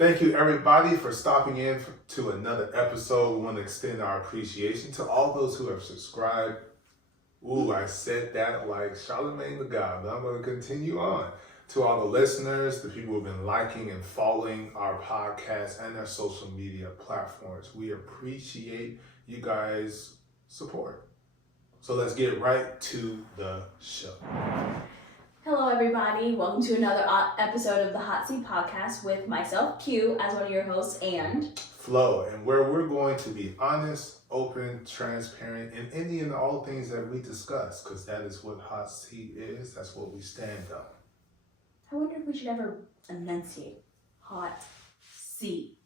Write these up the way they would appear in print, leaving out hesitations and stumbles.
Thank you, everybody, for stopping in to another episode. We want to extend our appreciation to all those who have subscribed. Ooh, I said that like Charlemagne the God, but I'm going to continue on. To all the listeners, the people who have been liking and following our podcast and our social media platforms, we appreciate you guys' support. So let's get right to the show. Hello, everybody. Welcome to another episode of the HOTC podcast with myself, Q, as one of your hosts, and FLO, and where we're going to be honest, open, transparent, and any and all things that we discuss, because that is what HOTC is. That's what we stand on. I wonder if we should ever enunciate hot seat.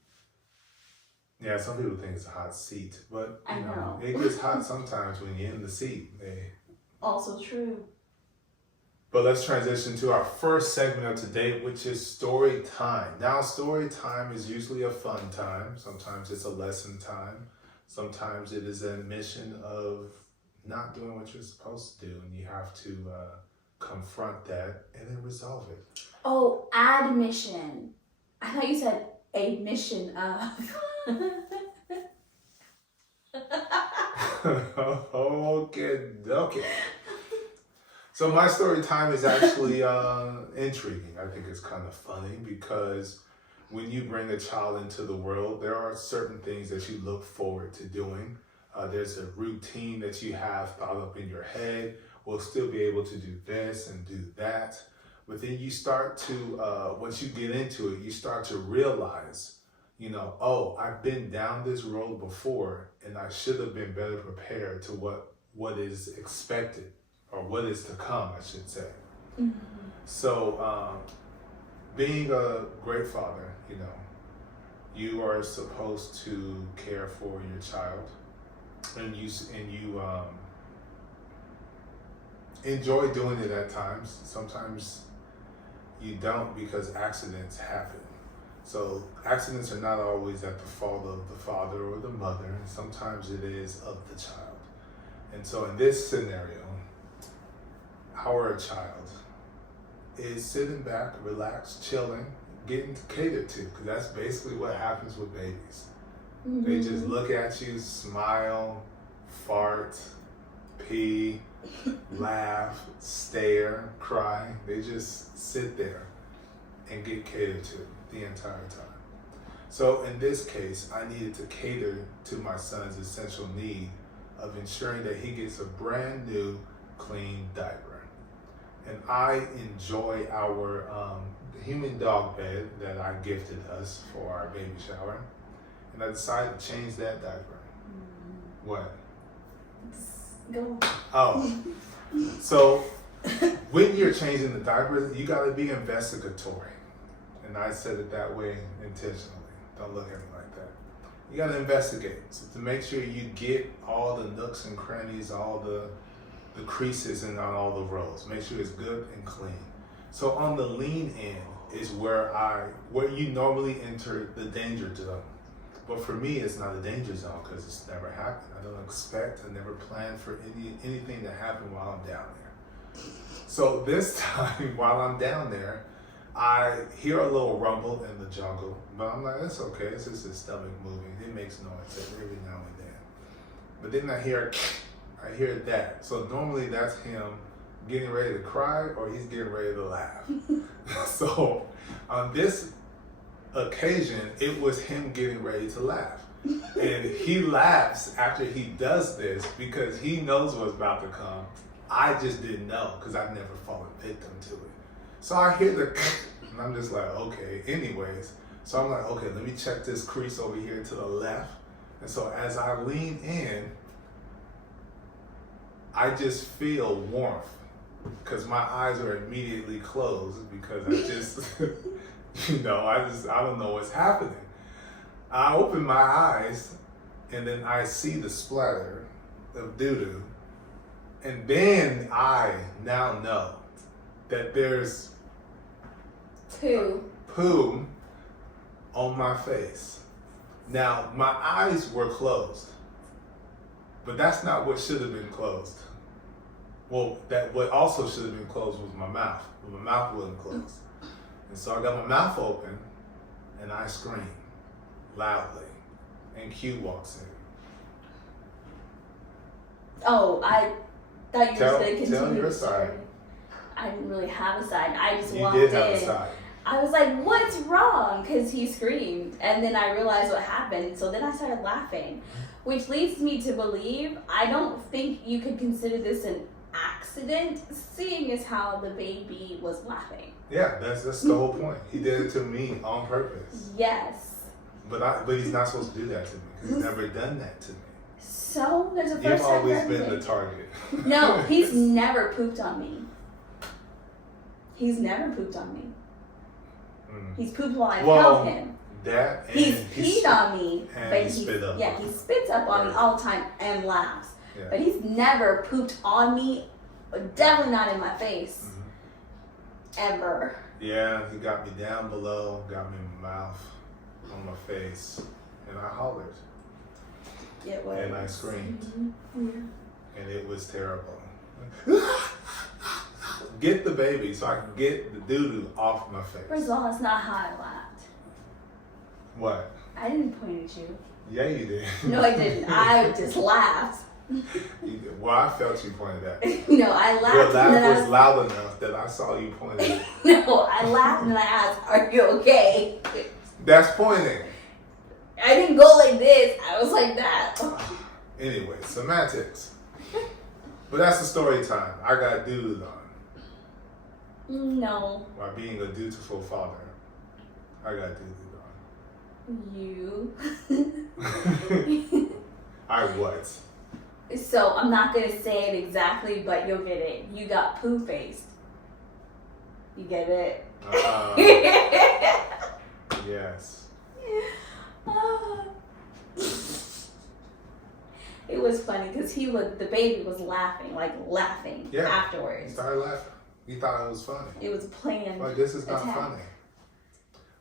Yeah, some people think it's a hot seat, but I know. It gets hot sometimes when you're in the seat. Also true. But let's transition to our first segment of today, which is story time. Now, story time is usually a fun time. Sometimes it's a lesson time. Sometimes it is an admission of not doing what you're supposed to do, and you have to confront that and then resolve it. Oh, admission. I thought you said a mission of. Okay. So my story time is actually intriguing. I think it's kind of funny because when you bring a child into the world, there are certain things that you look forward to doing. There's a routine that you have thought up in your head. We'll still be able to do this and do that. But then you start to, once you get into it, you start to realize, oh, I've been down this road before and I should have been better prepared to what is expected or what is to come, I should say. Mm-hmm. So being a great father, you are supposed to care for your child and you enjoy doing it at times. Sometimes you don't because accidents happen. So accidents are not always at the fault of the father or the mother. Sometimes it is of the child. And so in this scenario, our child is sitting back, relaxed, chilling, getting catered to, because that's basically what happens with babies. Mm-hmm. They just look at you, smile, fart, pee, laugh, stare, cry. They just sit there and get catered to the entire time. So in this case, I needed to cater to my son's essential need of ensuring that he gets a brand new, clean diaper. And I enjoy our human dog bed that I gifted us for our baby shower. And I decided to change that diaper. Mm-hmm. What? Go. Oh. So when you're changing the diapers, you got to be investigatory. And I said it that way intentionally. Don't look at me like that. You got to investigate to make sure you get all the nooks and crannies, all the creases and on all the rows. Make sure it's good and clean. So on the lean end is where you normally enter the danger zone. But for me, it's not a danger zone because it's never happened. I don't expect, I never plan for anything to happen while I'm down there. So this time, while I'm down there, I hear a little rumble in the jungle, but I'm like, it's okay. It's just his stomach moving. It makes noise every now and then. But then I hear that. So normally that's him getting ready to cry or he's getting ready to laugh. So on this occasion, it was him getting ready to laugh. And he laughs after he does this because he knows what's about to come. I just didn't know because I've never fallen victim to it. So I hear the and I'm just like, okay, anyways. So I'm like, okay, let me check this crease over here to the left. And so as I lean in, I just feel warmth because my eyes are immediately closed because I just, I don't know what's happening. I open my eyes and then I see the splatter of doo-doo. And then I now know that there's poo on my face. Now, my eyes were closed, but that's not what should have been closed. Well, what also should have been closed was my mouth, but my mouth wasn't closed. And so I got my mouth open, and I scream loudly, and Q walks in. Oh, I thought you were going to continue. Tell your side. I didn't really have a side. I just You walked did in. have a side. I was like, what's wrong? Because he screamed. And then I realized what happened. So then I started laughing, which leads me to believe I don't think you could consider this an accident, seeing as how the baby was laughing. Yeah, that's the whole point. He did it to me on purpose. Yes. But he's not supposed to do that to me because he's never done that to me. So there's a first You've time for always been everything. the target. No, he's never pooped on me. He's never pooped on me. He's pooped while I've held him. That and he's peed on me, and but he spit up. Yeah, he spits up on me all the time and laughs. Yeah. But he's never pooped on me, definitely not in my face, ever. Yeah, he got me down below, got me in my mouth, on my face, and I hollered. It was. And I screamed. Yeah. And it was terrible. Get the baby so I can get the doo-doo off my face. First of all, that's not how I laughed. What? I didn't point at you. Yeah, you did. No, I didn't. I just laughed. You did. Well, I felt you pointed at me. No, I laughed. Your laugh and then was loud enough that I saw you pointing at me. No, I laughed and I asked, "Are you okay?" That's pointing. I didn't go like this. I was like that. Anyway, semantics. But that's the story time. I got doo-dooed on. No. By being a dutiful father, I got doo-dooed on. You. I was. So I'm not gonna say it exactly, but you'll get it. You got poo faced. You get it? Yes. It was funny because the baby was laughing afterwards. He started laughing. He thought it was funny. It was planned. Like, this is not attack. funny.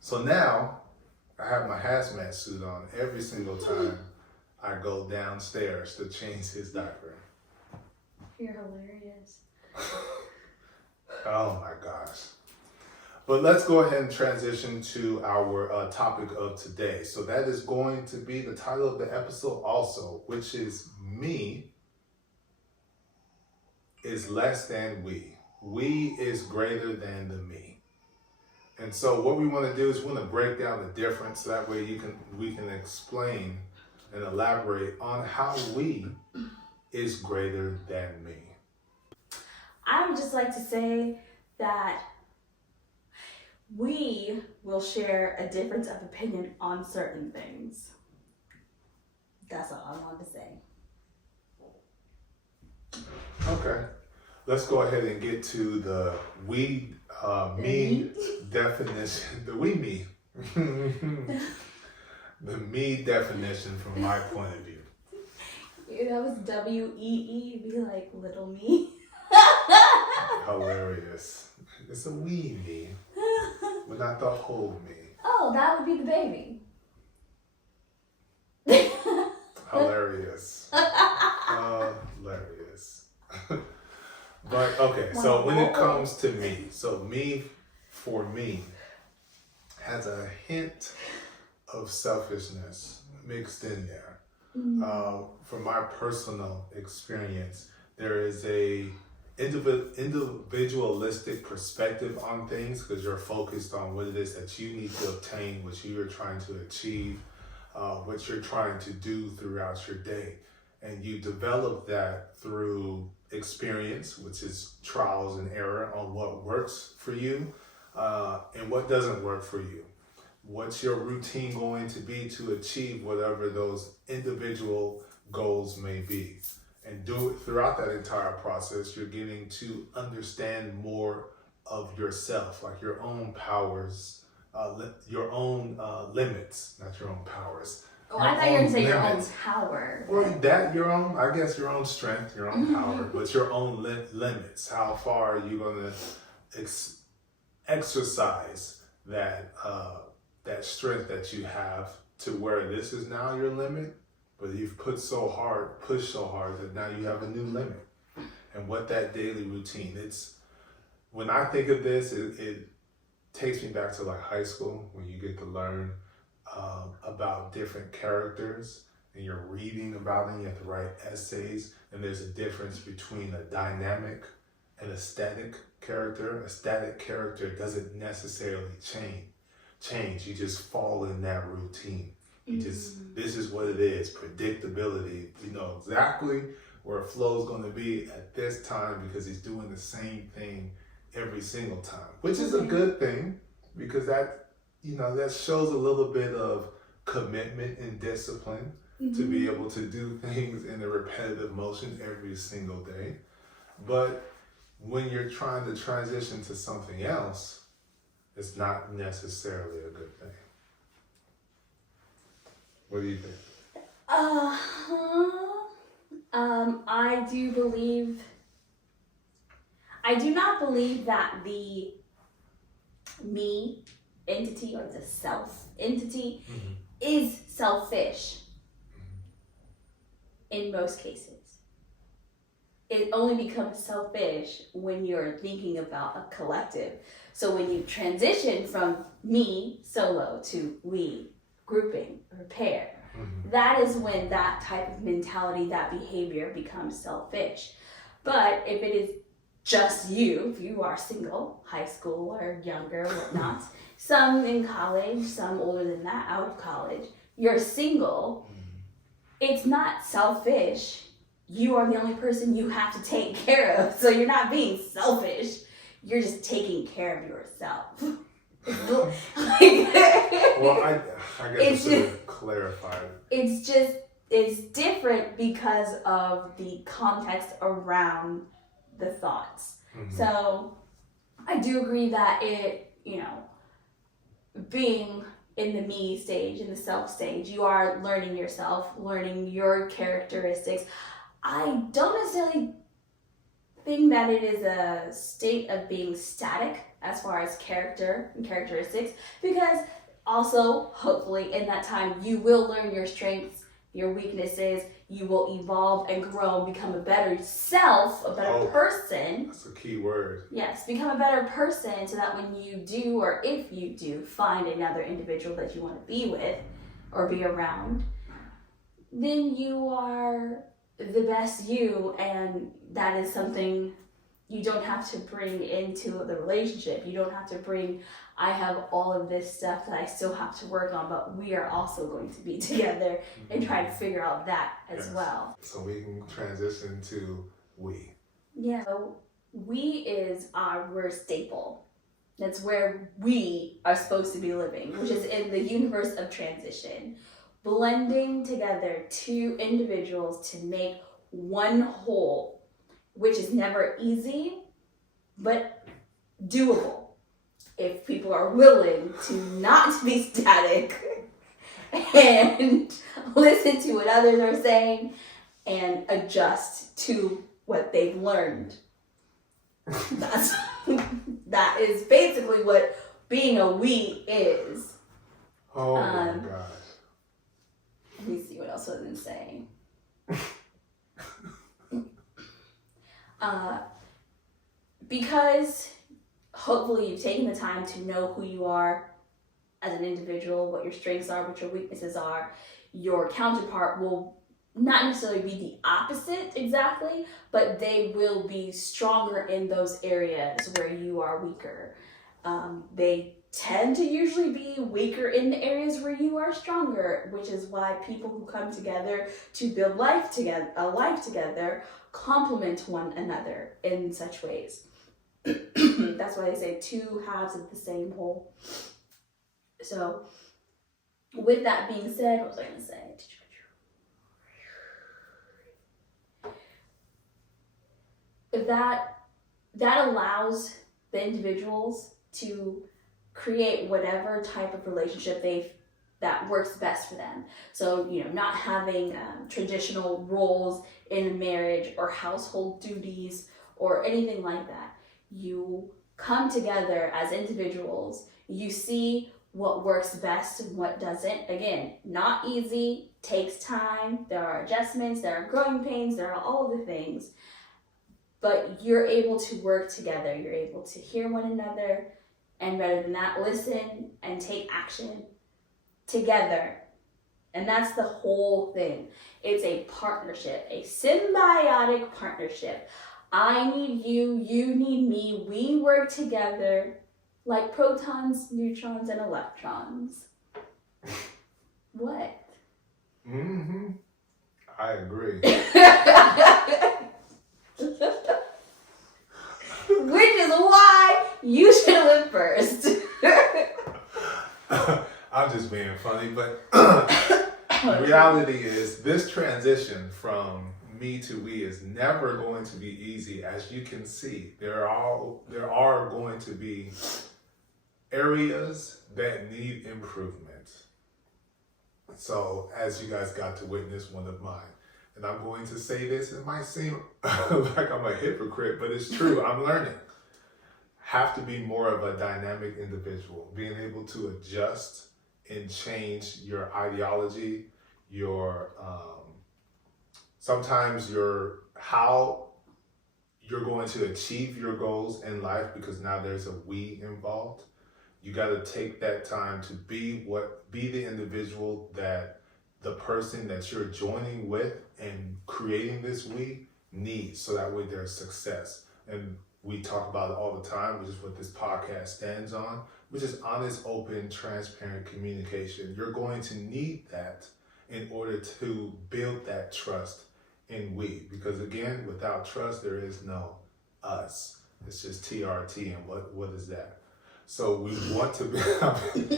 So now I have my hazmat suit on every single time I go downstairs to change his diaper. You're hilarious. Oh my gosh. But let's go ahead and transition to our topic of today. So that is going to be the title of the episode also, which is Me is less than we. We is greater than the me. And so what we want to do is we want to break down the difference so that way we can explain and elaborate on how we is greater than me. I would just like to say that we will share a difference of opinion on certain things. That's all I wanted to say. Okay. Let's go ahead and get to the me definition. The we me. The me definition from my point of view. If that was WEE, it'd be like little me. Hilarious. It's a wee me, but not the whole me. Oh, that would be the baby. Hilarious. Hilarious. But okay, so when it comes to me, so me, for me, has a hint of selfishness mixed in there. From my personal experience, there is a individualistic perspective on things because you're focused on what it is that you need to obtain, what you are trying to achieve, what you're trying to do throughout your day. And you develop that through experience, which is trials and error on what works for you and what doesn't work for you. What's your routine going to be to achieve whatever those individual goals may be? And do it throughout that entire process, you're getting to understand more of yourself, like your own powers, your own limits, not your own powers. Oh, I thought you were going to say your own power. Well, that your own, I guess your own strength, your own power, but your own limits. How far are you going to exercise that that strength that you have to where this is now your limit, but you've pushed so hard that now you have a new limit. And what that daily routine, when I think of this, takes me back to like high school when you get to learn about different characters and you're reading about them. You have to write essays, and there's a difference between a dynamic and a static character. A static character doesn't necessarily change. You just fall in that routine. This is what it is, predictability. You know exactly where a flow is going to be at this time because he's doing the same thing every single time, which is a good thing because that shows a little bit of commitment and discipline to be able to do things in a repetitive motion every single day. But when you're trying to transition to something else, it's not necessarily a good thing. What do you think? I do not believe that the me entity or the self entity is selfish in most cases. It only becomes selfish when you're thinking about a collective. So when you transition from me, solo, to we, grouping, or pair, that is when that type of mentality, that behavior becomes selfish. But if it is just you, if you are single, high school or younger, whatnot, some in college, some older than that, out of college, you're single, it's not selfish. You are the only person you have to take care of. So you're not being selfish. You're just taking care of yourself. Well, I guess I should have clarified. It's different because of the context around the thoughts. So I do agree that being in the me stage, in the self stage, you are learning yourself, learning your characteristics. I don't necessarily think that it is a state of being static as far as character and characteristics, because also, hopefully, in that time, you will learn your strengths, your weaknesses, you will evolve and grow, become a better self, a better person. That's a key word. Yes, become a better person so that when you do, or if you do, find another individual that you want to be with or be around, then you are the best you, and that is something you don't have to bring into the relationship. You don't have to bring, I have all of this stuff that I still have to work on, but we are also going to be together and try to figure out that as well. So we can transition to we. Yeah, so we is our staple. That's where we are supposed to be living, which is in the universe of transition. Blending together two individuals to make one whole, which is never easy, but doable if people are willing to not be static and listen to what others are saying and adjust to what they've learned. That is basically what being a we is. Oh my gosh. Let me see what else I was going to say. Because hopefully you've taken the time to know who you are as an individual, what your strengths are, what your weaknesses are, your counterpart will not necessarily be the opposite exactly, but they will be stronger in those areas where you are weaker. They tend to usually be weaker in the areas where you are stronger, which is why people who come together to build a life together complement one another in such ways. That's why they say two halves of the same whole. So with that being said, what was I going to say? That allows the individuals to create whatever type of relationship that works best for them. So, not having traditional roles in a marriage or household duties or anything like that. You come together as individuals. You see what works best and what doesn't. Again, not easy, takes time. There are adjustments, there are growing pains, there are all of the things. But you're able to work together. You're able to hear one another. And rather than that, listen and take action together. And that's the whole thing. It's a partnership, a symbiotic partnership. I need you, you need me. We work together like protons, neutrons, and electrons. What? Mm-hmm. I agree. Which is why you should have went first. I'm just being funny, but the reality is this transition from me to we is never going to be easy. As you can see, there are going to be areas that need improvement. So as you guys got to witness one of mine, and I'm going to say this, it might seem like I'm a hypocrite, but it's true. I'm learning. Have to be more of a dynamic individual, being able to adjust and change your ideology, your sometimes how you're going to achieve your goals in life, because now there's a we involved. You got to take that time to be the individual that the person that you're joining with and creating this we needs, so that way there's success. And we talk about it all the time, which is what this podcast stands on, which is honest, open, transparent communication. You're going to need that in order to build that trust in we. Because again, without trust, there is no us. It's just TRT, and what is that? So we want to be,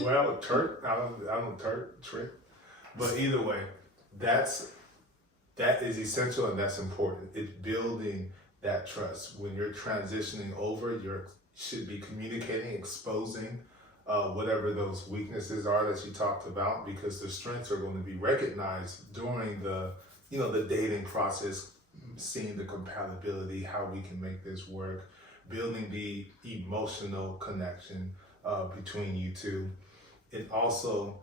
well, I don't trick. But either way, that is essential and that's important. It's building that trust. When you're transitioning over, you should be communicating, exposing whatever those weaknesses are that you talked about, because the strengths are going to be recognized during the dating process, seeing the compatibility, how we can make this work, building the emotional connection between you two. And also,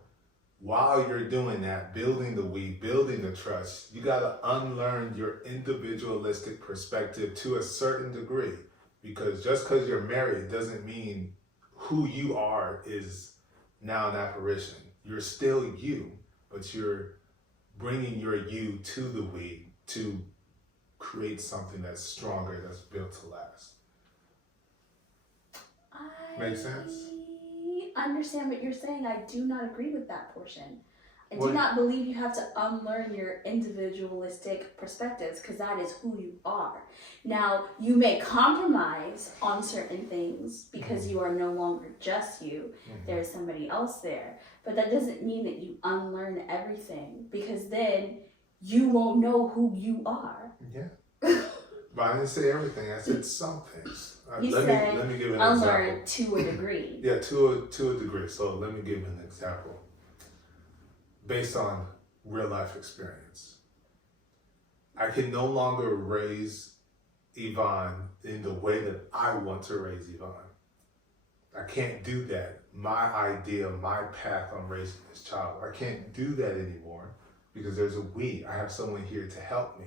while you're doing that, building the trust, you got to unlearn your individualistic perspective to a certain degree. Because just because you're married doesn't mean who you are is now an apparition. You're still you, but you're bringing your you to the we to create something that's stronger, that's built to last. Make sense? I understand what you're saying. I do not agree with that portion. I What? do not believe you have to unlearn your individualistic perspectives, because that is who you are. Now, you may compromise on certain things because you are no longer just you. Mm-hmm. There's somebody else there. But that doesn't mean that you unlearn everything, because then you won't know who you are. Yeah. But I didn't say everything. I said some things. Let me give an unlearn example. to a degree. Yeah, to a degree. So let me give an example based on real life experience. I can no longer raise Yvonne in the way that I want to raise Yvonne. I can't do that. My idea, my path on raising this child, I can't do that anymore, because there's a we. I have someone here to help me.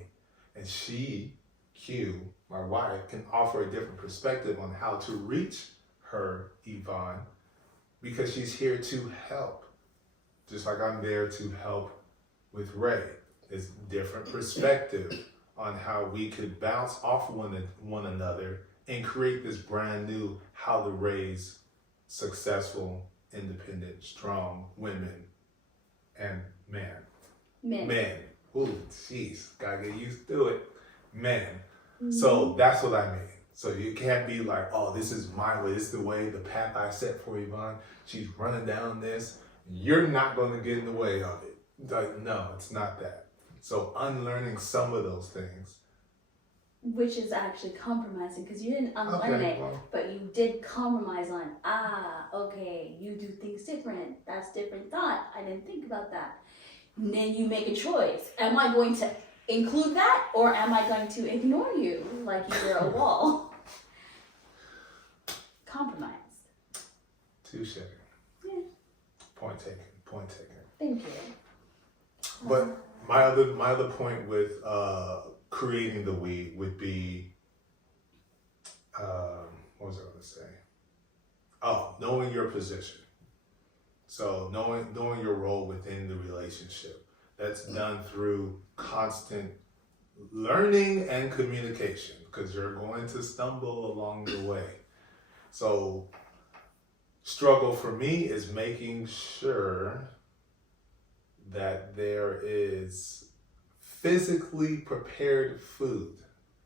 And she, Q, my wife, can offer a different perspective on how to reach her Yvonne, because she's here to help. Just like I'm there to help with Ray. It's different perspective on how we could bounce off one another and create this brand new how to raise successful, independent, strong women and men. Ooh, jeez, gotta get used to it. Men. Mm-hmm. So that's what I mean. So you can't be like, oh, this is my way, this is the way, the path I set for Yvonne. She's running down this. You're not going to get in the way of it. Like, no, it's not that. So unlearning some of those things. Which is actually compromising, because you didn't unlearn it, but you did compromise on, okay, you do things different. That's different thought. I didn't think about that. And then you make a choice. Am I going to include that, or am I going to ignore you like you're a wall? Compromise. Touche. Yeah. Point taken. Thank you. But my other point with creating the we would be, what was I going to say? Oh, knowing your position. So knowing your role within the relationship. That's done through constant learning and communication, because you're going to stumble along the way. So struggle for me is making sure that there is physically prepared food,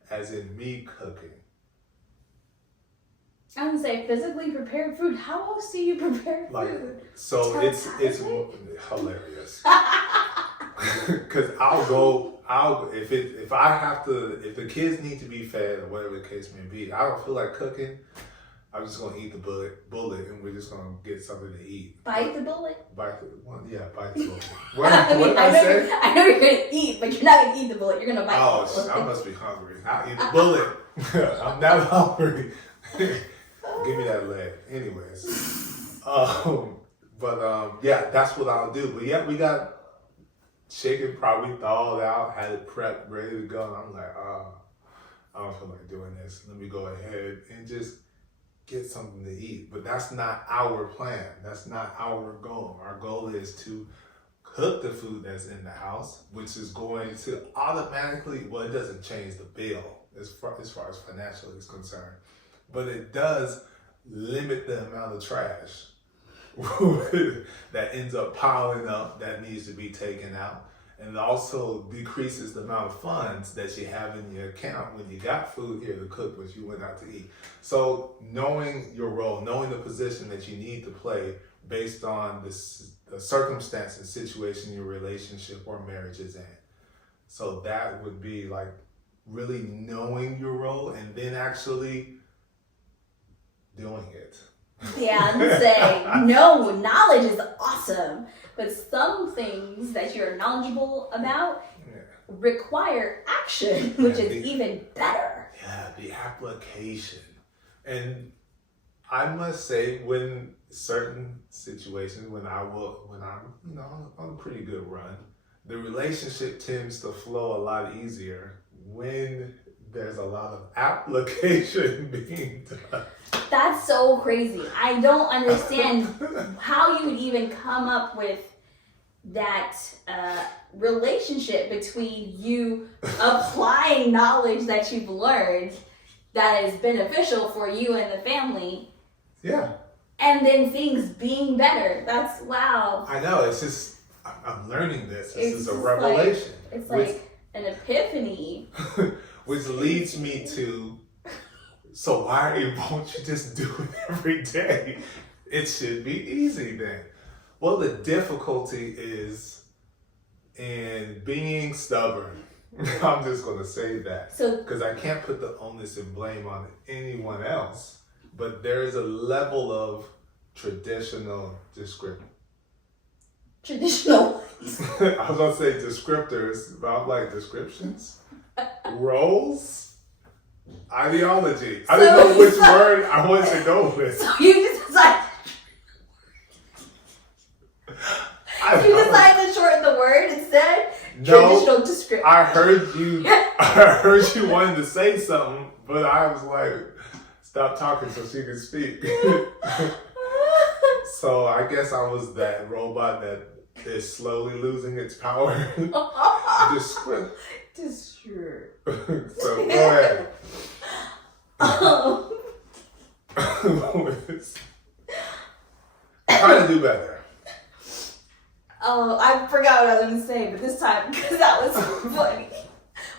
as in me cooking. I would say physically prepared food. How else do you prepare food? So it's hilarious. Because if the kids need to be fed or whatever the case may be, I don't feel like cooking. I'm just gonna eat the bullet, and we're just gonna get something to eat. Bite the bullet. Bite the bullet. What did I say? I know you're gonna eat, but you're not gonna eat the bullet. You're gonna bite. The bullet. I must be hungry. I'll eat the bullet. I'm not hungry. Give me that leg. Anyways, that's what I'll do. But yeah, we got chicken probably thawed out, had it prepped, ready to go, and I'm like, I don't feel like doing this. Let me go ahead and just get something to eat. But that's not our plan. That's not our goal. Our goal is to cook the food that's in the house, which is going to automatically, well, it doesn't change the bill as far as financially is concerned, but it does limit the amount of trash that ends up piling up that needs to be taken out. And it also decreases the amount of funds that you have in your account when you got food here to cook, but you went out to eat. So knowing your role, knowing the position that you need to play based on the circumstance and situation your relationship or marriage is in. So that would be like really knowing your role and then actually doing it. Yeah, I'm saying, no, knowledge is awesome, but some things that you're knowledgeable about require action, which is even better. Yeah, the application. And I must say, when certain situations, when I'm on a pretty good run, the relationship tends to flow a lot easier when there's a lot of application being done. That's so crazy. I don't understand how you would even come up with that relationship between you applying knowledge that you've learned that is beneficial for you and the family. Yeah. And then things being better. That's wow. I know. It's just, I'm learning this. This is a revelation. It's like an epiphany. Which leads me to, so why won't you just do it every day? It should be easy then. Well, the difficulty is in being stubborn. I'm just going to say that. Because I can't put the onus and blame on anyone else. But there's a level of traditional description. Traditional? I was going to say descriptors, but I'm like descriptions? Roles? Ideology. I didn't know which word I wanted to go with. So you just decided to shorten the word instead? No, traditional description. I heard you wanted to say something, but I was like, stop talking so she can speak. So I guess I was that robot that is slowly losing its power. Descript. So go ahead. Try to do better. Oh, I forgot what I was going to say, but this time, because that was so funny.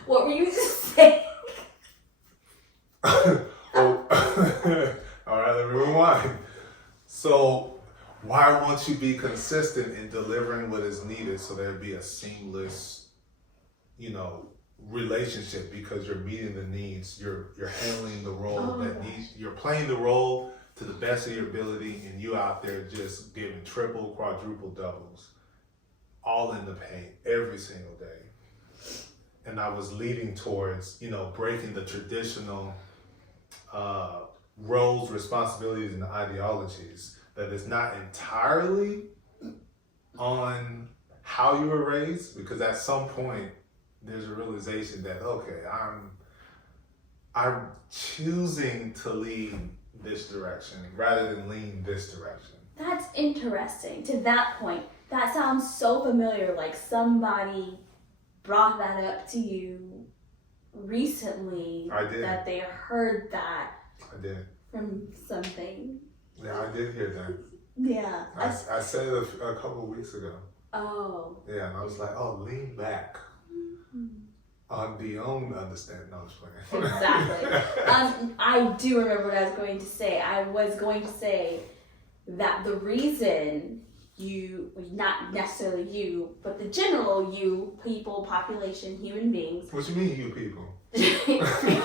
What were you just saying? All right, let me rewind. So, why won't you be consistent in delivering what is needed so there'd be a seamless, relationship, because you're meeting the needs, you're handling the role you're playing the role to the best of your ability, and you out there just giving triple, quadruple doubles, all in the paint every single day. And I was leading towards, breaking the traditional roles, responsibilities, and ideologies that is not entirely on how you were raised, because at some point there's a realization that, okay, I'm choosing to lead this direction rather than lean this direction. That's interesting. To that point, that sounds so familiar, like somebody brought that up to you recently. I did. That they heard that I did. from something. Yeah, I did hear that. Yeah. I said it a couple of weeks ago. Oh. Yeah, and I was like, oh, lean back on the own understanding. No, I was playing. Exactly. I do remember what I was going to say. I was going to say that the reason you, not necessarily you, but the general you, people, population, human beings. What you mean, you people?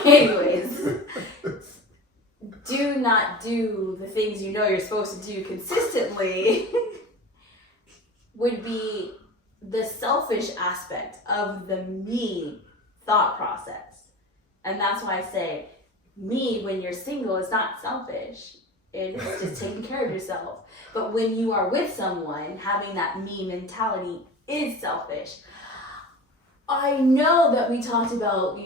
Anyways, do not do the things you know you're supposed to do consistently would be the selfish aspect of the me thought process. And that's why I say me when you're single is not selfish. It's just taking care of yourself. But when you are with someone, having that me mentality is selfish. I know that we talked about,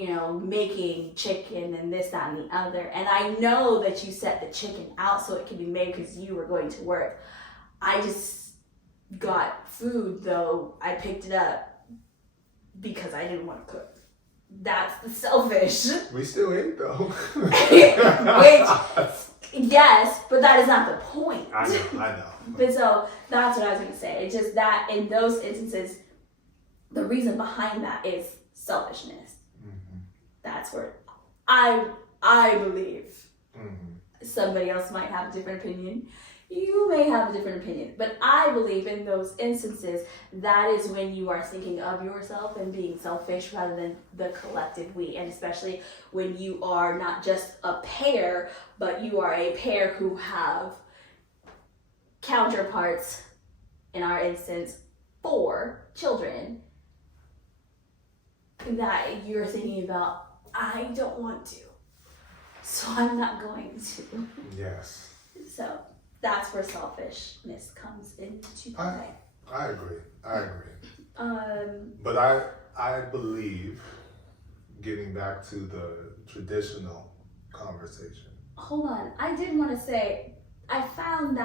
making chicken and this, that, and the other. And I know that you set the chicken out so it can be made because you were going to work. I just got food, though. I picked it up because I didn't want to cook. That's the selfish. We still ate, though. Which, yes, but that is not the point. I know. But so that's what I was going to say. It's just that in those instances, the reason behind that is selfishness. Mm-hmm. That's where I believe. Mm-hmm. Somebody else might have a different opinion. You may have a different opinion. But I believe in those instances, that is when you are thinking of yourself and being selfish rather than the collective we. And especially when you are not just a pair, but you are a pair who have counterparts, in our instance, 4 children, that you're thinking about, I don't want to, so I'm not going to. Yes. So that's where selfishness comes into play. I agree. But I believe, getting back to the traditional conversation. Hold on. I did want to say, I found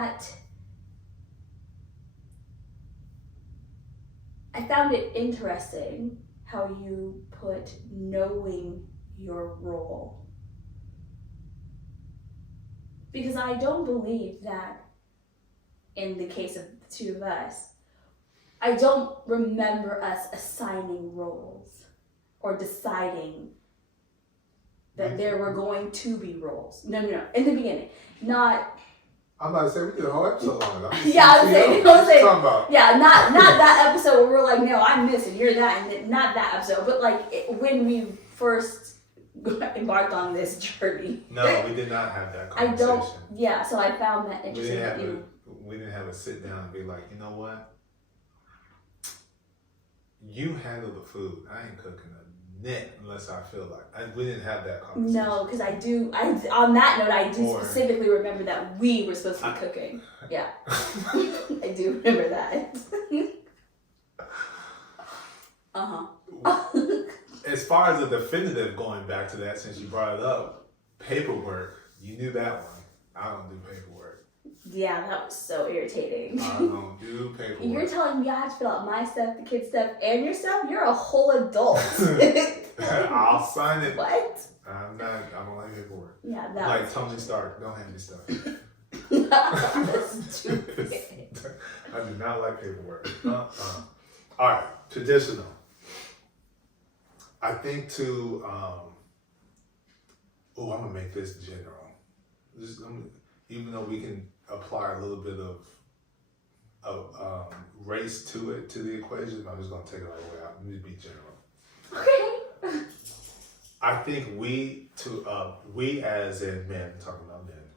it interesting how you put knowing your role. Because I don't believe that, in the case of the two of us, I don't remember us assigning roles or deciding that there were going to be roles. No, in the beginning. Not... I'm about to say, we did a whole episode on it. Yeah, I was saying, talking about. Yeah, not that episode where we're like, no, I'm this and you're that, and not that episode, but like when we first embarked on this journey. No, we did not have that conversation. So I found that interesting. We didn't have a sit down and be like, you know what? You handle the food. I ain't cooking a knit unless I feel like. We didn't have that conversation. No, because on that note, I do specifically remember that we were supposed to be cooking. Yeah. I do remember that. As far as the definitive, going back to that, since you brought it up, paperwork, you knew that one. I don't do paperwork. Yeah, that was so irritating. I don't do paperwork. You're telling me I have to fill out my stuff, the kids' stuff, and your stuff? You're a whole adult. I'll sign it. What? I don't like paperwork. Yeah, that like Tony Stark, don't hand me stuff. That's stupid. I do not like paperwork. All right, traditional. I think I'm gonna make this general. Even though we can apply a little bit of race to the equation, I'm just gonna take it all the way out. Let me be general. Okay. I think we as in men, talking about men,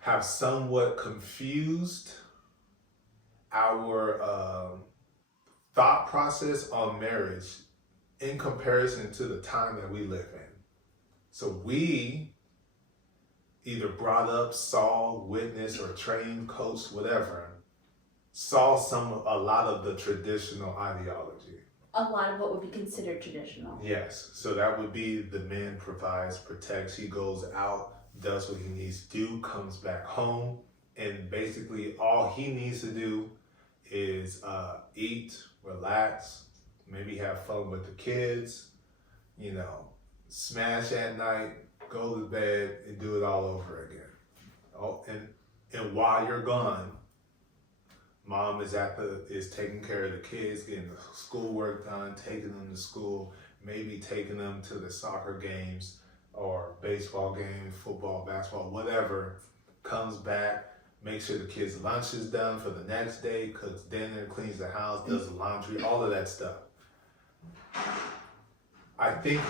have somewhat confused our thought process on marriage in comparison to the time that we live in. So we either brought up, saw, witnessed, or trained, coached, whatever, saw a lot of the traditional ideology. A lot of what would be considered traditional. Yes. So that would be the man provides, protects, he goes out, does what he needs to do, comes back home, and basically all he needs to do is eat, relax, maybe have fun with the kids, you know, smash at night, go to bed, and do it all over again. Oh, and while you're gone, mom is taking care of the kids, getting the schoolwork done, taking them to school, maybe taking them to the soccer games or baseball games, football, basketball, whatever. Comes back, makes sure the kids' lunch is done for the next day, cooks dinner, cleans the house, does the laundry, all of that stuff. I think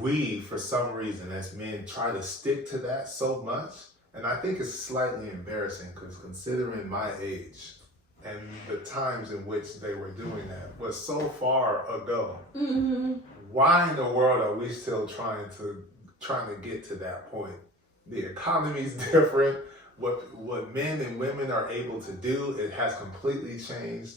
we, for some reason, as men, try to stick to that so much, and I think it's slightly embarrassing because considering my age and the times in which they were doing that was so far ago. Mm-hmm. Why in the world are we still trying to get to that point? The economy's different. What men and women are able to do, it has completely changed.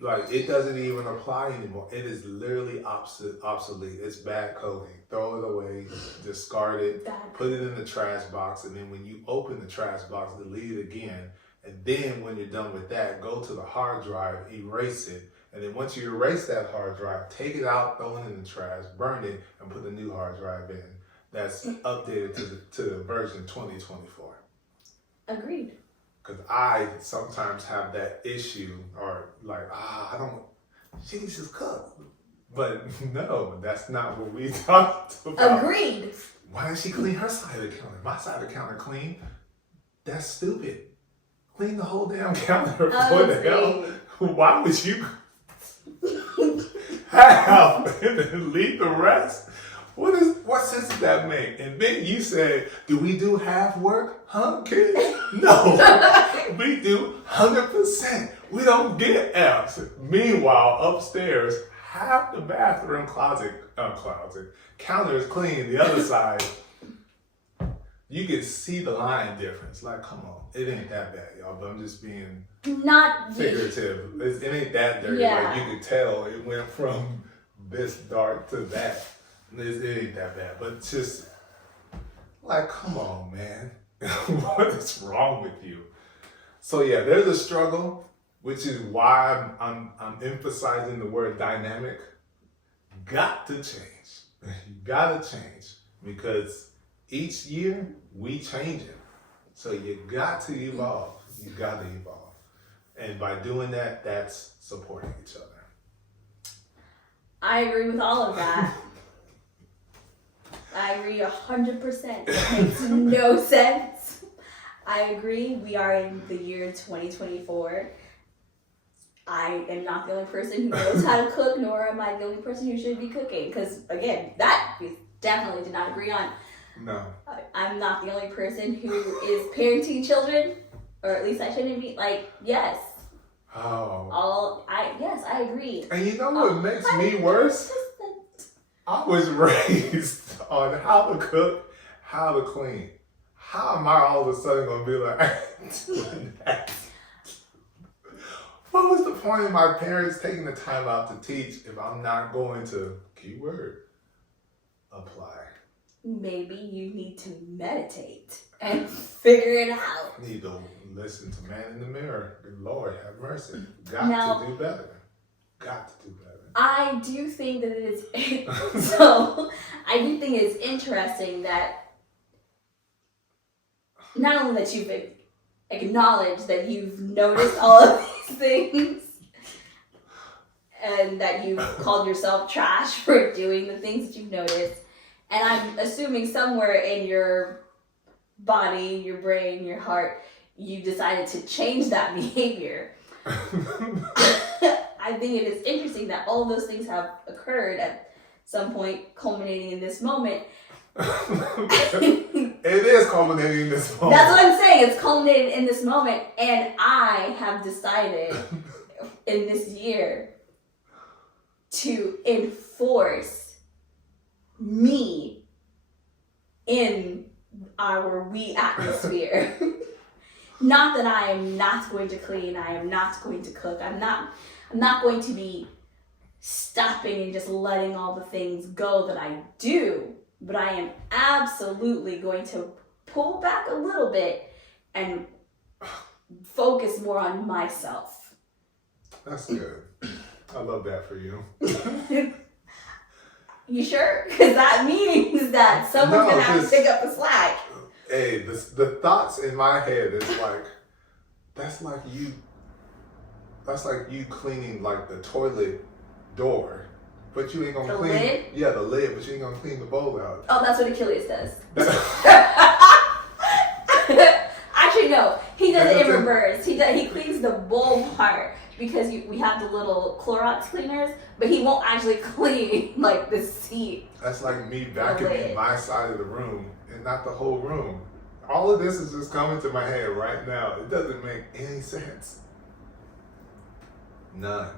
Like, it doesn't even apply anymore. It is literally obsolete. It's bad coding. Throw it away, discard it, put it in the trash box, and then when you open the trash box, delete it again. And then when you're done with that, go to the hard drive, erase it. And then once you erase that hard drive, take it out, throw it in the trash, burn it, and put a new hard drive in that's updated to the version 2024. Agreed. Because I sometimes have that issue, or like, she needs to cook. But no, that's not what we talked about. Agreed. Why does she clean her side of the counter? My side of the counter clean? That's stupid. Clean the whole damn counter. What the hell? Why would you have and then leave the rest? What sense does that make? And then you said, do we do half work? Huh, kids? No. We do 100%. We don't get F's. Meanwhile, upstairs, half the bathroom counter is clean. The other side, you can see the line difference. Like, come on. It ain't that bad, y'all. But I'm just being not figurative. It ain't that dirty. Yeah. Like, you could tell it went from this dark to that. It ain't that bad, but it's just like, come on, man. What is wrong with you? So yeah, there's a struggle, which is why I'm emphasizing the word dynamic. Got to change. You gotta change, because each year we change it. So you got to evolve. You gotta evolve, and by doing that, that's supporting each other. I agree with all of that. I agree 100%. It makes no sense. I agree. We are in the year 2024. I am not the only person who knows how to cook, nor am I the only person who should be cooking. Because, again, that we definitely did not agree on. No. I'm not the only person who is parenting children, or at least I shouldn't be. Like, yes. Oh. Yes, I agree. And you know what makes me worse? I was raised on how to cook, how to clean. How am I all of a sudden going to be like, doing that? What was the point of my parents taking the time out to teach if I'm not going to, keyword, apply? Maybe you need to meditate and figure it out. I need to listen to Man in the Mirror. Good Lord, have mercy. Got to do better. Got to do better. I do think that it is, so I do think it's interesting that not only that you've acknowledged that you've noticed all of these things and that you've called yourself trash for doing the things that you've noticed, and I'm assuming somewhere in your body, your brain, your heart, you decided to change that behavior. I think it is interesting that all of those things have occurred at some point, culminating in this moment. It is culminating in this moment. That's what I'm saying. It's culminated in this moment. And I have decided in this year to enforce me in our we atmosphere. Not that I am not going to clean, I am not going to cook, I'm not going to be stopping and just letting all the things go that I do, but I am absolutely going to pull back a little bit and focus more on myself. That's good. I love that for you. You sure? Because that means that someone's going to have to pick up the slack. Hey, the thoughts in my head is like, that's like you cleaning like the toilet door, but you ain't gonna clean the lid. Yeah, the lid, but you ain't gonna clean the bowl out. Oh, that's what Achilles does. Actually, no. He does it in reverse. He cleans the bowl part because we have the little Clorox cleaners, but he won't actually clean like the seat. That's like me vacuuming my side of the room and not the whole room. All of this is just coming to my head right now. It doesn't make any sense. None.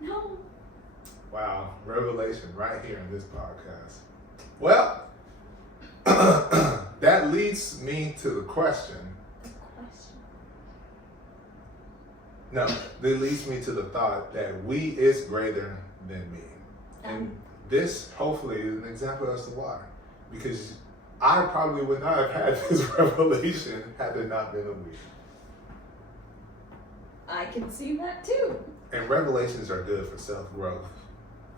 No. Wow, revelation right here in this podcast. Well, that leads me to the question. No, that leads me to the thought that we is greater than me. And this, hopefully, is an example as to why. Because I probably would not have had this revelation had there not been a we. I can see that too. And revelations are good for self-growth,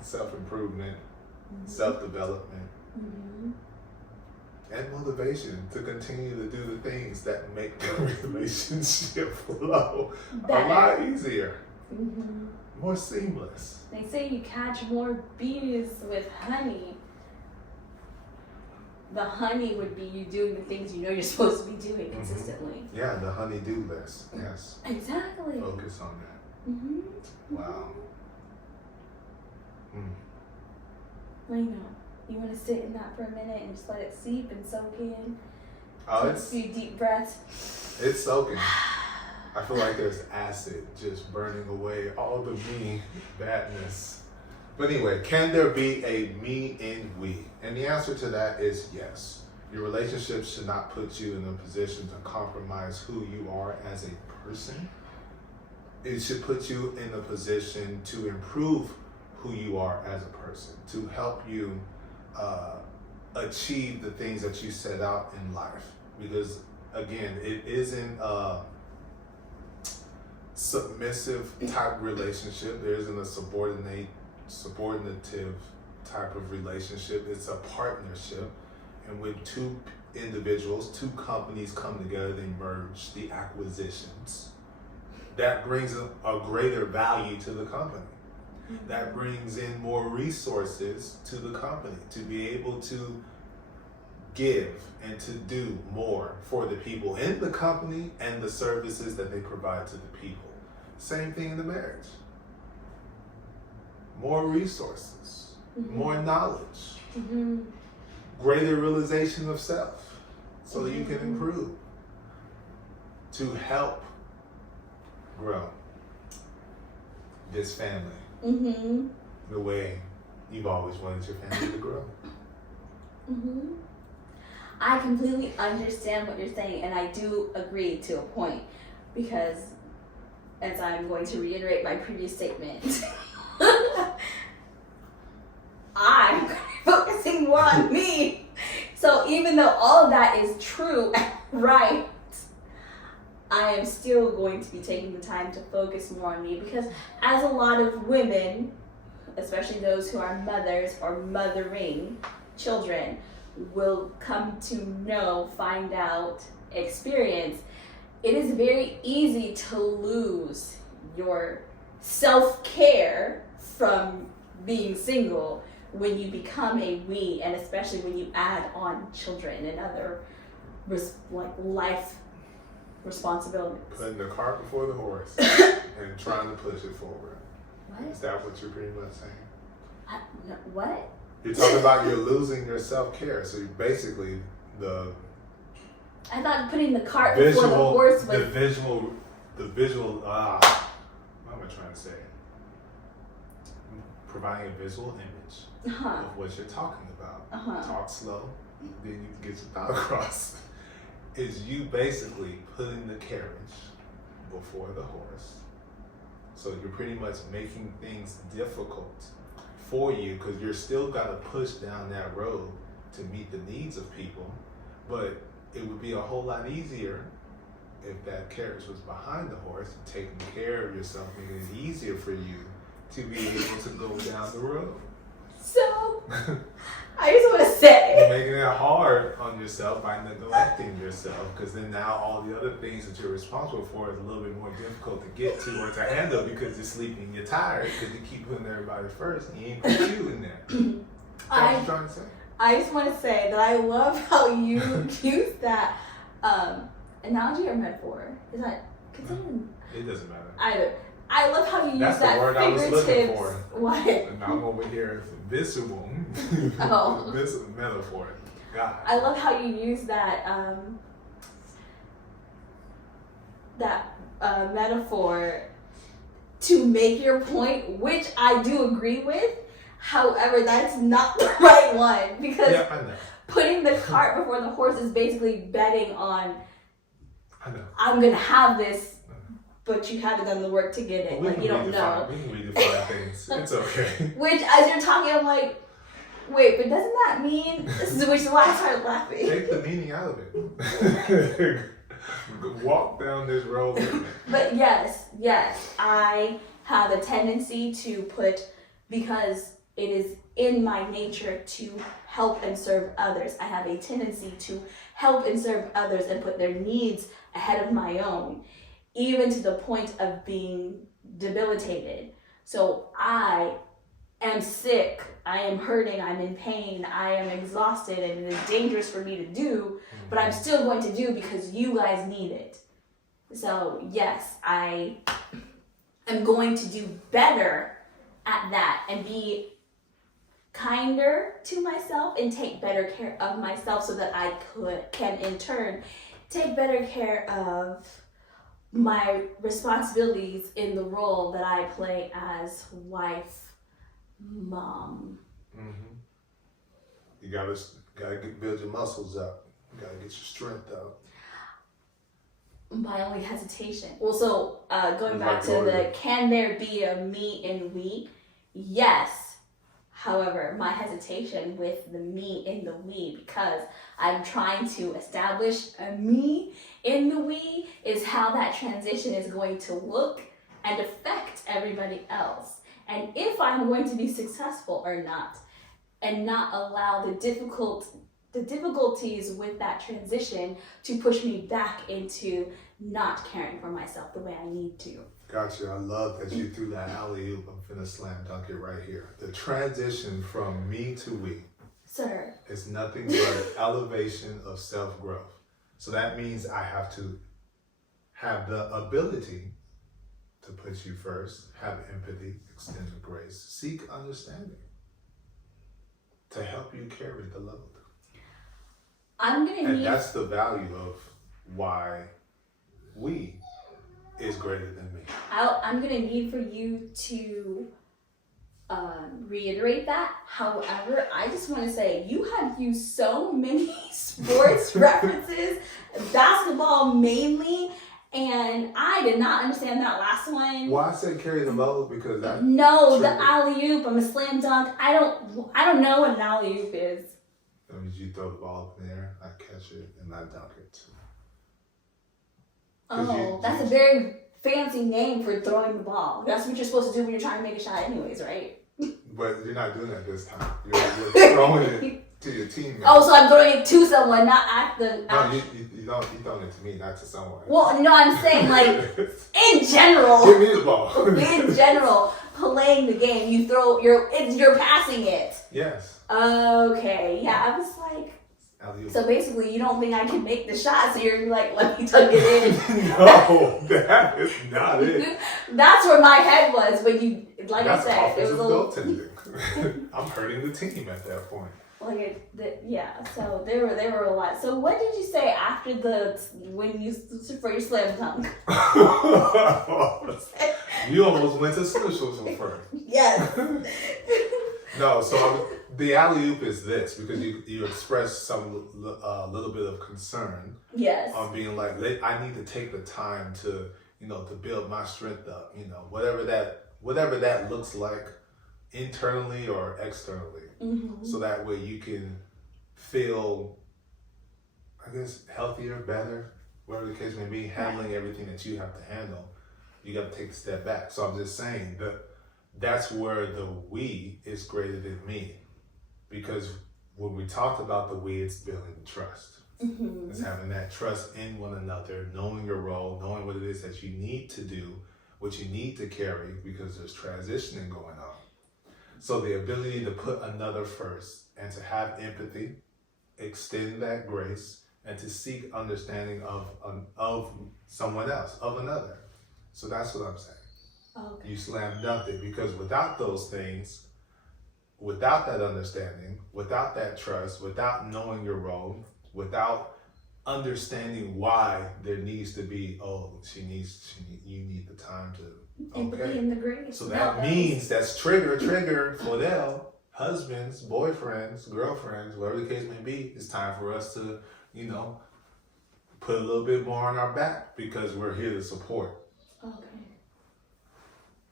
self-improvement, self-development, and motivation to continue to do the things that make the relationship flow a lot easier, more seamless. They say you catch more bees with honey. The honey would be you doing the things you know you're supposed to be doing consistently. Yeah, the honey-do list. Yes. Exactly. Focus on that. Wow. I know. You want to sit in that for a minute and just let it seep and soak in. Oh, Take a few deep breaths. It's soaking. I feel like there's acid just burning away all the me badness. But anyway, can there be a me and we? And the answer to that is yes. Your relationship should not put you in a position to compromise who you are as a person. It should put you in a position to improve who you are as a person, to help you achieve the things that you set out in life. Because again, it isn't a submissive type relationship. There isn't a subordinative type of relationship. It's a partnership. And when two individuals, two companies come together, they merge, the acquisitions. That brings a greater value to the company. That brings in more resources to the company to be able to give and to do more for the people in the company and the services that they provide to the people. Same thing in the marriage. More resources, more knowledge, greater realization of self so that you can improve, to help grow this family the way you've always wanted your family to grow. I completely understand what you're saying, and I do agree to a point, because as I'm going to reiterate my previous statement, I'm focusing more on me. So even though all of that is true and right, I am still going to be taking the time to focus more on me, because as a lot of women, especially those who are mothers or mothering children, will come to know, find out, experience, it is very easy to lose your self-care from being single when you become a we, and especially when you add on children and other life responsibilities. Putting the cart before the horse and trying to push it forward. What? Is that what you're pretty much saying? No, what? You're talking about you're losing your self-care. So you basically I thought putting the cart before the horse was... The visual, what am I trying to say? Providing a visual image of what you're talking about. Talk slow, then you can get your thought across. Is you basically putting the carriage before the horse. So you're pretty much making things difficult for you, because you're still got to push down that road to meet the needs of people, but it would be a whole lot easier if that carriage was behind the horse, taking care of yourself, making it easier for you to be able to go down the road. So, I just want to say, You're making it hard on yourself by neglecting yourself, because then now all the other things that you're responsible for is a little bit more difficult to get to or to handle because you're sleeping, you're tired, because you keep putting everybody first and you ain't put you in there. That's what you're trying to say? I just want to say that I love how you use that analogy or metaphor. Is that considered? It doesn't matter. Either. I love how you use That's that the word I was looking figurative. for. What? And I'm over here visceral. Oh. Metaphor. God. I love how you use that metaphor to make your point, which I do agree with. However, that's not the right one, because Yeah, I know. putting the cart before the horse is basically betting on, I know. I'm gonna have this, but you haven't done the work to get it. We Like, can you don't know. We can redefine things. It's okay. Which, as you're talking, I'm like, wait, but doesn't that mean? Which is why I started laughing. Take the meaning out of it. Walk down this road with me. But yes, I have a tendency to put, because it is in my nature to help and serve others, I have a tendency to help and serve others and put their needs ahead of my own, even to the point of being debilitated. So I am sick, I am hurting, I'm in pain, I am exhausted, and it is dangerous for me to do, but I'm still going to do because you guys need it. So yes, I am going to do better at that and be kinder to myself and take better care of myself, so that I can in turn take better care of my responsibilities in the role that I play as wife, mom. Mm-hmm. You gotta build your muscles up. You gotta get your strength up. My only hesitation. Well, so going It's back like to Jordan. can there be a me in we? Yes. However, my hesitation with the me in the we, because I'm trying to establish a me in the we, is how that transition is going to look and affect everybody else. And if I'm going to be successful or not, and not allow the difficulties with that transition to push me back into not caring for myself the way I need to. Gotcha. I love that you threw that alley-oop. I'm finna slam dunk it right here. The transition from me to we. Sir. It's nothing but elevation of self-growth. So that means I have to have the ability to put you first, have empathy, extend the grace, seek understanding to help you carry the load. I'm gonna And need. that's the value of why we is greater than me. I'm gonna need for you to reiterate that. However, I just want to say you have used so many sports references, basketball mainly, and I did not understand that last one. Well, I said carry the load because that. No, the triggered. alley-oop. I'm a slam dunk. I don't know what an alley-oop is. That means you throw the ball up in the air, I catch it, and I dunk it. 'Cause Oh, you- that's a very fancy name for throwing the ball. That's what you're supposed to do when you're trying to make a shot anyways, right? But you're not doing that this time. You're throwing it to your teammate. Oh, so I'm throwing it to someone, not at the... No, you throwing it to me, not to someone. Well, no, I'm saying, like, in general, Give me the ball. in general, playing the game, you're passing it. Yes. Okay, yeah, I was like, Alley-oop. so basically you don't think I can make the shot, so you're like, let me tuck it in. No, that is not it. That's where my head was, but you, like That's I said, it was offensive a little... goaltending. I'm hurting the team at that point. Yeah, so there were a lot. So what did you say after for your slam dunk? You almost went to socialism first. Yes. No, so the alley-oop is this, because you expressed some little bit of concern Yes. on being like, I need to take the time to build my strength up, whatever that looks like internally or externally. Mm-hmm. So that way you can feel I guess, healthier, better, whatever the case may be, handling everything that you have to handle, you got to take a step back. So I'm just saying that that's where the we is greater than me. Because when we talked about the we, it's building trust. Mm-hmm. It's having that trust in one another, knowing your role, knowing what it is that you need to do, what you need to carry, because there's transitioning going on. So the ability to put another first and to have empathy, extend that grace, and to seek understanding of someone else, of another. So that's what I'm saying. Okay. You slam dunked it, because without those things, without that understanding, without that trust, without knowing your role, without understanding why there needs to be, you need the time to, Empathy and the grace. So that means that's trigger, Fidel, husbands, boyfriends, girlfriends, whatever the case may be, it's time for us to, put a little bit more on our back, because we're here to support. Okay.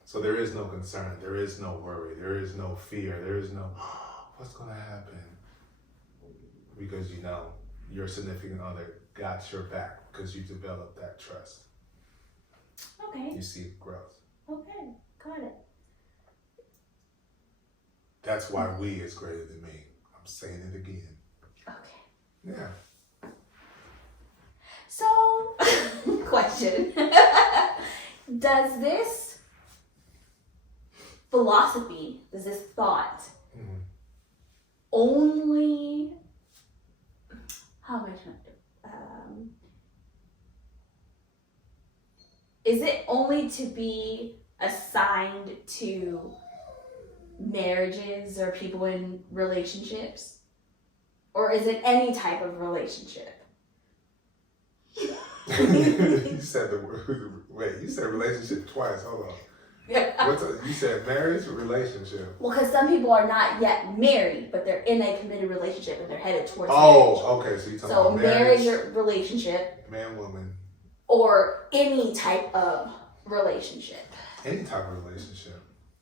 So there is no concern, there is no worry, there is no fear, there is no, what's going to happen? Because your significant other got your back, because you developed that trust. Okay. You see growth. Okay, got it. That's why we is greater than me. I'm saying it again. Okay. Yeah. So, question. Does this philosophy, does this thought only, how am I trying to is it only to be assigned to marriages or people in relationships? Or is it any type of relationship? You said the word, you said relationship twice, hold on. You said marriage or relationship? Well, because some people are not yet married, but they're in a committed relationship and they're headed towards marriage. Oh, okay, so you're talking about marriage or relationship. Man, woman. Or any type of relationship. Any type of relationship.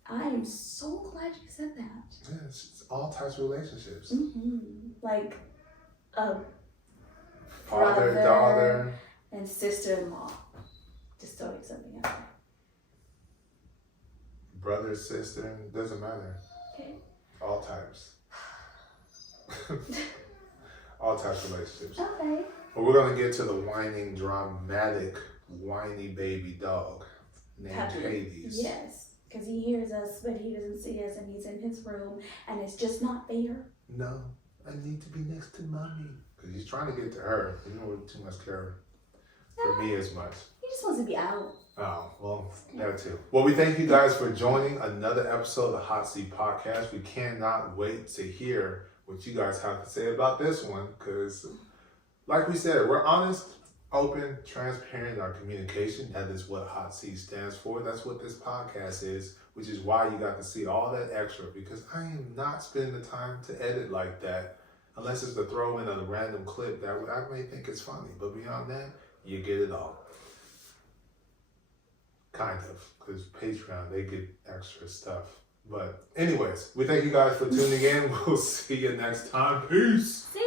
I am so glad you said that. Yeah, it's all types of relationships. Mm-hmm. Like a Father, brother, daughter, and sister-in-law. Just throwing something out there. Brother, sister, doesn't matter. Okay. All types. All types of relationships. Okay. But we're going to get to the whining, dramatic, whiny baby dog named Hades. Yes, because he hears us, but he doesn't see us, and he's in his room, and it's just not fair. No, I need to be next to mommy. Because he's trying to get to her. He don't really too much care for me as much. He just wants to be out. Oh, well, that too. Well, we thank you guys for joining another episode of the Hot Seat Podcast. We cannot wait to hear what you guys have to say about this one, because like we said, we're honest, open, transparent in our communication. That is what Hot Seat stands for. That's what this podcast is, which is why you got to see all that extra, because I am not spending the time to edit like that, unless it's to throw in a random clip that I may think is funny. But beyond that, you get it all. Kind of, because Patreon, they get extra stuff. But anyways, we thank you guys for tuning in. We'll see you next time. Peace. See